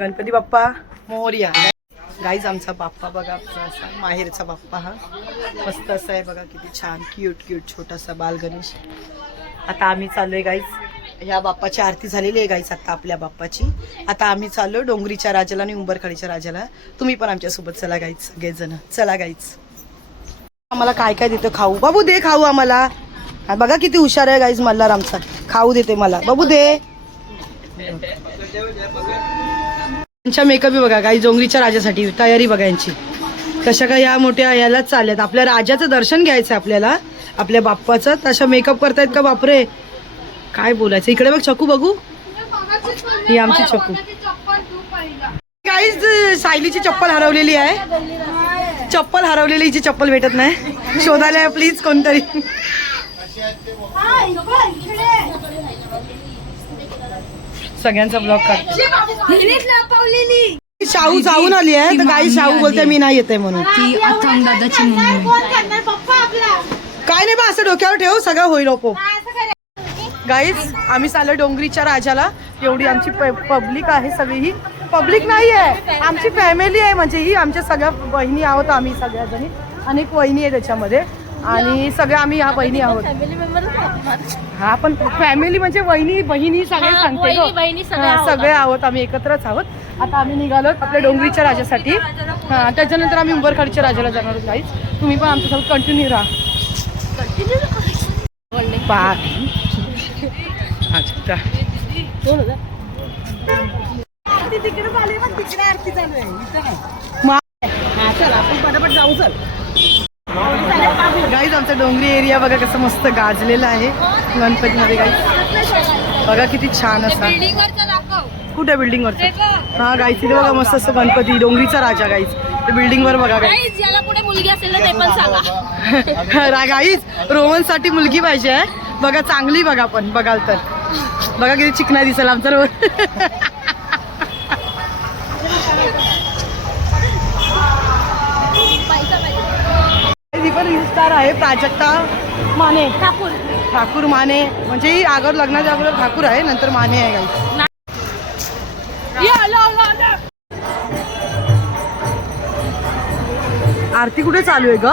Ganpati Bappa Morya. Guys आमचा बाप्पा बघा आमचा असा माहेरचा बाप्पा हा. मस्त असा आहे बघा किती छान क्यूट क्यूट छोटासा बाल गणेश. आता आम्ही चाललोय गाईज ह्या बाप्पाची आरती झालेली आहे गाईज आता आपल्या बाप्पाची. आता आम्ही चाललो डोंगरीच्या राजाला आणि उंबरखाडीच्या राजाला. तुम्ही पण आमच्यासोबत चला गाईज सगळेजण. चला गाईज आम्हाला काय काय देतं खाऊ? बाबू दे खाऊ आम्हाला. बघा किती हुशार आहे गाईज मल्हार आमचा. खाऊ देते मला. बाबू दे. यांच्या मेकअप बघा काही जोंगरीच्या राजासाठी तयारी बघा यांची. कशा काय या मोठ्या यालाच चालल्यात. आपल्या राजाचं दर्शन घ्यायचं आपल्याला. आपल्या बाप्पाचं. तशा मेकअप करतायत का बापरे? काय बोलायचं? इकडे बघ चकू बघू? ही आमची चकू. काहीच सायलीची चप्पल हरवलेली आहे. चप्पल हरवलेली हिची चप्पल भेटत नाही. शोधायला प्लीज कोणतरी. सगळ्यांचा ब्लॉग काढ शाहू जाऊन आली आहे तर काही शाहू बोलते मी नाही येते म्हणून. ती अथांग दादाची मम्मी काय नाही बा असं डोक्यावर ठेव सगळं होईल नको गाईज आम्ही चाललो डोंगरीच्या राजाला. एवढी आमची पब्लिक आहे सगळी. ही पब्लिक नाही आहे आमची फॅमिली आहे. म्हणजे ही आमच्या सगळ्या बहिणी आहोत आम्ही सगळ्या जणी अनेक वहिनी आहे त्याच्यामध्ये. आणि सगळ्या आम्ही ह्या बहिणी आहोत. हा पण फॅमिली म्हणजे वहिनी बहिणी सगळे सांगते सगळे हा, आहोत सगळे आम्ही एकत्रच आहोत. आता आम्ही निघालो आपल्या डोंगरीच्या राजासाठी. हा त्याच्यानंतर आम्ही उंबरखाडीच्या राजाला जाणार आहोत तुम्ही पण आमच्यासोबत कंटिन्यू राहा. अच्छा गाईज आमचा डोंगरी एरिया बघा कसं मस्त गाजलेला आहे. गणपतीमध्ये गाईज बघा किती छान असा. कुठे बिल्डिंग वर हा गाईज तिथे बघा मस्त असं गणपती डोंगरीचा राजा गाईज बिल्डिंग वर बघा गाईज गाईज रोहनसाठी मुलगी पाहिजे बघा चांगली बघा पण बघाल तर. बघा किती चिकना दिसेल आमचा रोहन. ही पण स्टार आहे प्राजक्ता माने ठाकूर ठाकूर माने म्हणजे ही अगोदर लग्नाच्या अगोदर ठाकूर आहे नंतर माने आहे ला. आरती कुठे चालू आहे ग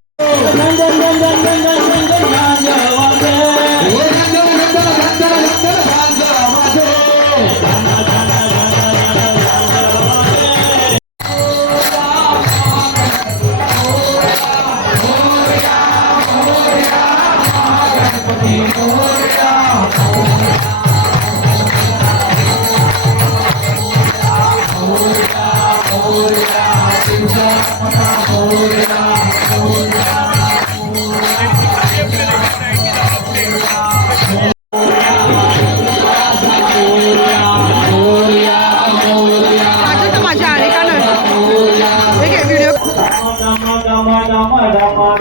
Madama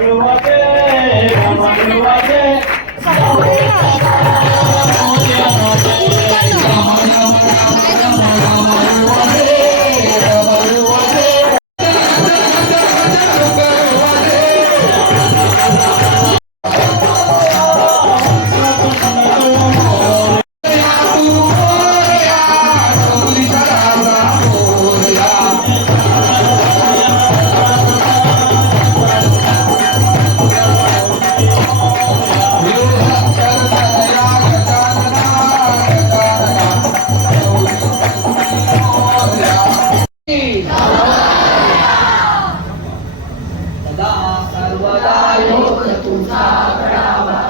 तुझा पडावा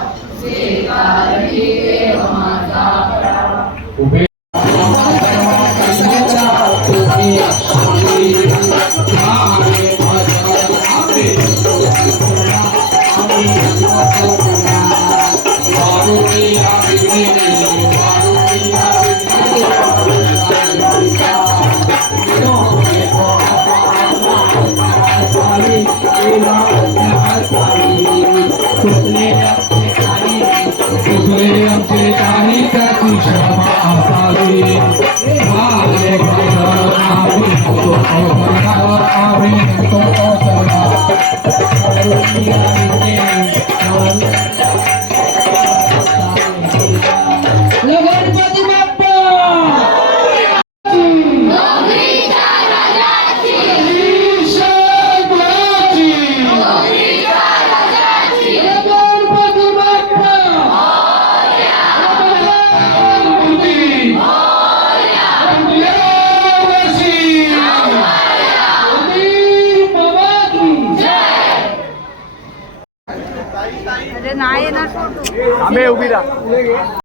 जे कारणी अरे नाही येणार फोटो आंबे उभी राहा